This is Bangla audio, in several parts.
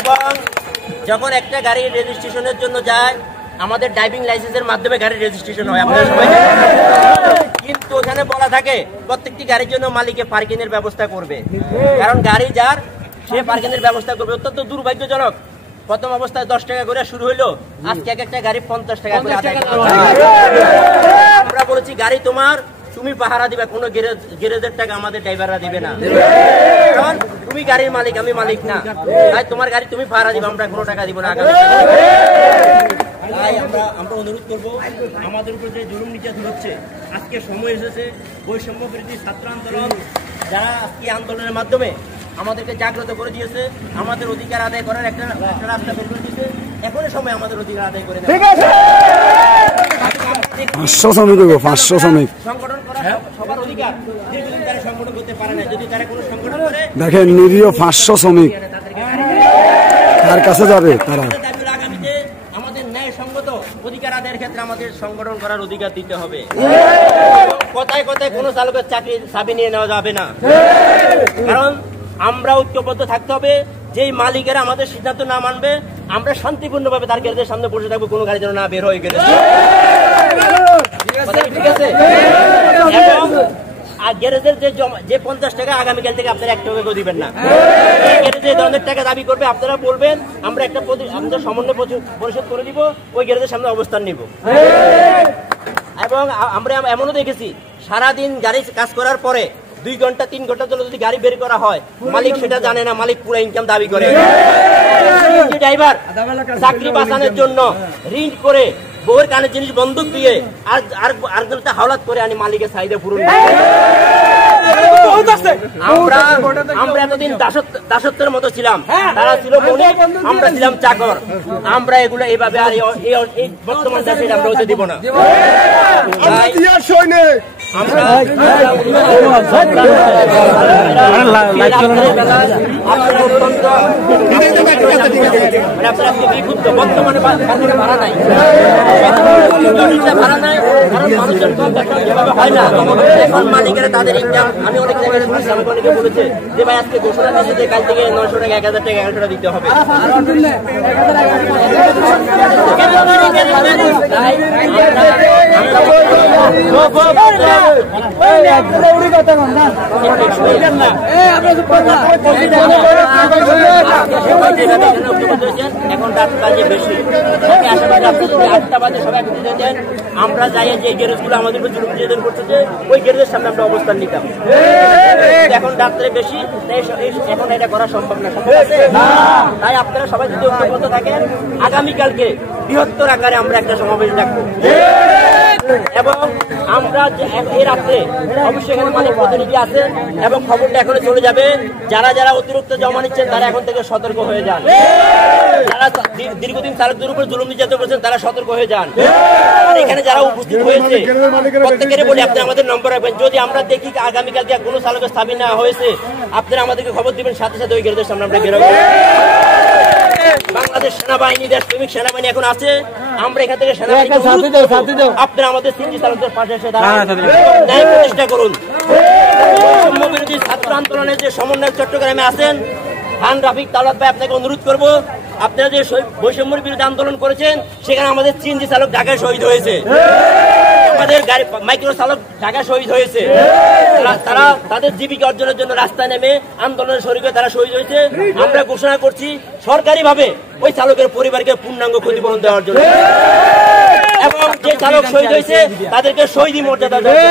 এবং যখন একটা গাড়ি রেজিস্ট্রেশনের জন্য যায় আমাদের ড্রাইভিং লাইসেন্সের মাধ্যমে গাড়ির রেজিস্ট্রেশন হয়, আপনারা সবাই জানেন। কিন্তু ওখানে বলা থাকে প্রত্যেকটি গাড়ির জন্য মালিকে পার্কিং এর ব্যবস্থা করবে, কারণ গাড়ি যার সে পার্কিং এর ব্যবস্থা করবে। অত্যন্ত দুর্ভাগ্যজনক, প্রথম অবস্থায় 10 টাকা করে শুরু হইলো, আজকে এক একটা গাড়ি 50 টাকা করে আদায় করতে হবে। আমরা বলেছি গাড়ি তোমার, তুমি পাহারা দিবে, কোনো গ্যারেজের টাকা আমাদের ড্রাইভাররা দিবে না, কারণ তুমি গাড়ির মালিক, আমি মালিক না। তাই তোমার গাড়ি তুমি পাহারা দিবে, আমরা কোনো টাকা দিব না। তাই আমরা অনুরোধ করবো, আমাদের উপর যে জুলুম নির্যাতন হচ্ছে, আজকে সময় এসেছে বৈষম্য বিরোধী ছাত্র আন্দোলন যারা আজকে আন্দোলনের মাধ্যমে আমাদেরকে জাগ্রত করে দিয়েছে, আমাদের অধিকার আদায় করার একটা রাস্তা বের করে দিয়েছে। এখনই সময় আমাদের অধিকার আদায় করে দেওয়া। 500 শ্রমিক হইব, 500 শ্রমিক সংগঠন করা সবার অধিকার। দীর্ঘদিন তারা সংগঠন করতে পারে না, যদি তারা কোনো সংগঠন করে, দেখেন নিরীহ 500 শ্রমিক কার কাছে যাবে? তারা আগামীতে আমাদের ন্যায় সঙ্গত অধিকার আদায়ের ক্ষেত্রে আমাদের সংগঠন করার অধিকার দিতে হবে। কথায় কথায় কোনো চালকের চাকরির চাবি নিয়ে নেওয়া যাবে না, কারণ আমরা ঐক্যবদ্ধ থাকতে হবে। যেই মালিকেরা আমাদের সিদ্ধান্ত না মানবে, আমরা শান্তিপূর্ণভাবে তার গ্যারেজের সামনে বসে থাকবো, কোনো গাড়ি যেন না বের হয়ে গেলে। ঠিক আছে? এবং আর গ্যারেজের যে 50 টাকা আগামীকাল থেকে আপনারা 1 টাকা দিবেন না। গ্যারেজে এই ধরনের টাকা দাবি করবে, আপনারা বলবেন আমরা আমাদের সমন্বয় পরিশোধ করে দিব, ওই গ্যারেজের সামনে অবস্থান নিব। এবং আমরা এমনও দেখেছি, সারাদিন গাড়ি কাজ করার পরে 2 ঘন্টা 3 ঘন্টার জন্য যদি গাড়ি বের করা হয়, মালিক সেটা জানে না, মালিক পুরো ইনকাম দাবি করে। ড্রাইভার চাকরি বাঁচানোর জন্য ঋণ করে বউয়ের কানের জিনিস বন্দুক দিয়ে আর হাওলাত করে আনি মালিকের চাহিদা পূরণ। আমরা এতদিন দাসত্বের মতো ছিলাম, তারা ছিল বণিক, আমরা ছিলাম চাকর। আমরা এগুলো এইভাবে আর এই বর্তমান দেশে আমরা হতে দিব না। বর্তমানে ভাড়া নাই, ভাড়া নাই, কারণ মানুষের হয় না। এখন মালিকেরা তাদের ইনকাম, আমি অনেক জায়গায় অনেকে বলেছে যে ভাই আজকে ঘোষণা দিচ্ছে যে কাল থেকে 900 টাকা 1000 টাকা 1100 টাকা দিতে হবে। এখন রাত বাজে বেশি, যদি 8টা বাজে সবাই একত্রিত দেন, আমরা যাই যে গ্যারেজগুলো আমাদের উপর জুলুম নির্যাতন করতেছে ওই গ্যারেজের সামনে আমরা অবস্থান নিতাম। এখন রাত্রে বেশি, এখন এটা করা সম্ভব না। তাই আপনারা সবাই যদি ঐক্যবদ্ধ থাকেন, আগামীকালকে বৃহত্তর আকারে আমরা একটা সমাবেশ ডাকবো। এবং আমরা এই রাত্রে অবশ্যই এখানে মালিক প্রতিনিধি আছে এবং খবরটা এখনো চলে যাবে। যারা যারা অতিরিক্ত জমা নিচ্ছেন তারা এখন থেকে সতর্ক হয়ে যান। যারা দীর্ঘদিন চালকদের উপর জুলুম নির্যাতন করছেন তারা সতর্ক হয়ে যান। আর এখানে যারা উপস্থিত হয়েছে প্রত্যেকের বলি আপনি আমাদের নম্বর রাখবেন। যদি আমরা দেখি আগামীকালকে কোনো চালকের চাবি না হয়েছে, আপনারা আমাদেরকে খবর দিবেন, সাথে সাথে ওই গ্যারেজের সামনে আমরা বেরোবো। বাংলাদেশ সেনাবাহিনী, দেশপ্রেমিক সেনাবাহিনী এখন আছে। আমরা এখান থেকে সেনাবাহিনী আপনারা আমাদের সিএনজি চালকদের পাশে এসে ন্যায় প্রতিষ্ঠা করুন। বিরোধী ছাত্র আন্দোলনের যে সমন্বয়ক চট্টগ্রামে আছেন খান রাফিক তাওলাদ ভাই, আপনাকে অনুরোধ করবো, আপনারা যে বৈষম্যের বিরুদ্ধে আন্দোলন করেছেন সেখানে আমাদের সিএনজি চালক ঢাকায় শহীদ হয়েছে, আমাদের গাড়ি মাইক্রো চালক ঢাকায় শহীদ হয়েছে। তারা তাদের জীবিকা অর্জনের জন্য রাস্তায় নেমে আন্দোলনের শরীর হয়ে তারা শহীদ হয়েছে। আমরা ঘোষণা করছি সরকারিভাবে ওই চালকের পরিবারকে পূর্ণাঙ্গ ক্ষতিপূরণ দেওয়ার জন্য, এবং যে চালক শহীদ হয়েছে তাদেরকে শহীদ মর্যাদা দেওয়া।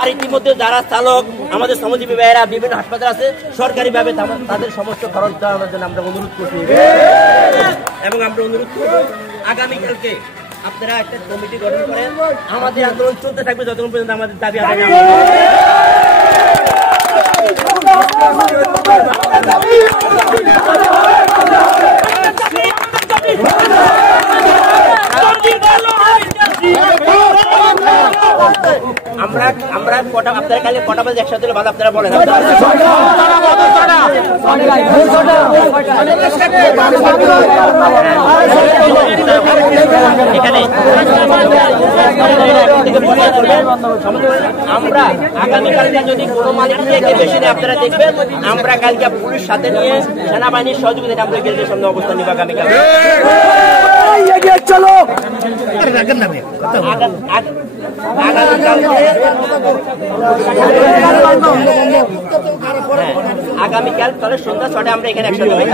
আর ইতিমধ্যে যারা চালক আমাদের শ্রমজীবী ভাইয়েরা বিভিন্ন হাসপাতাল আছে, সরকারিভাবে তাদের সমস্ত খরচ দেওয়ার জন্য আমরা অনুরোধ করছি। এবং আমরা অনুরোধ করব আগামীকালকে আপনারা একটা কমিটি গঠন করেন, আমাদের আন্দোলন চলতে থাকবে যতক্ষণ পর্যন্ত আমাদের দাবি আদায় না হবে। আমরা আপনারা কালে কটা বাজে একসাথে ভালো আপনারা বলেন। এখানে করবেন। আমরা আগামীকালকে যদি কোনো মালিক থেকে বেশি নেই আপনারা দেখবেন, আমরা কালকে পুলিশ সাথে নিয়ে সেনাবাহিনীর সহযোগিতা আমরা গেটের সামনে অবস্থান নিব আগামীকাল। চলো আগামীকাল তাহলে সন্ধ্যা 6টায় আমরা এখানে একসাথে হই।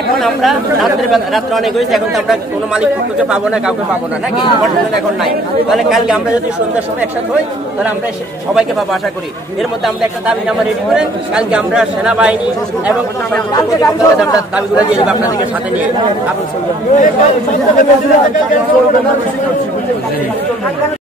এখন আমরা রাত্রে অনেক হয়েছে, এখন তো আমরা কোনো মালিক পক্ষকে পাবো না, কাউকে পাবো না, নাকি বর্তমানে এখন নাই। তাহলে কালকে আমরা যদি সন্ধ্যার সময় একসাথে হই তাহলে আমরা সবাইকে পাবো আশা করি। এর মধ্যে আমরা একটা দাবি নামা রেডি করে কালকে আমরা সেনাবাহিনী এবং আমরা দাবিগুলো দিয়ে দেবো আপনাদেরকে সাথে নিয়ে।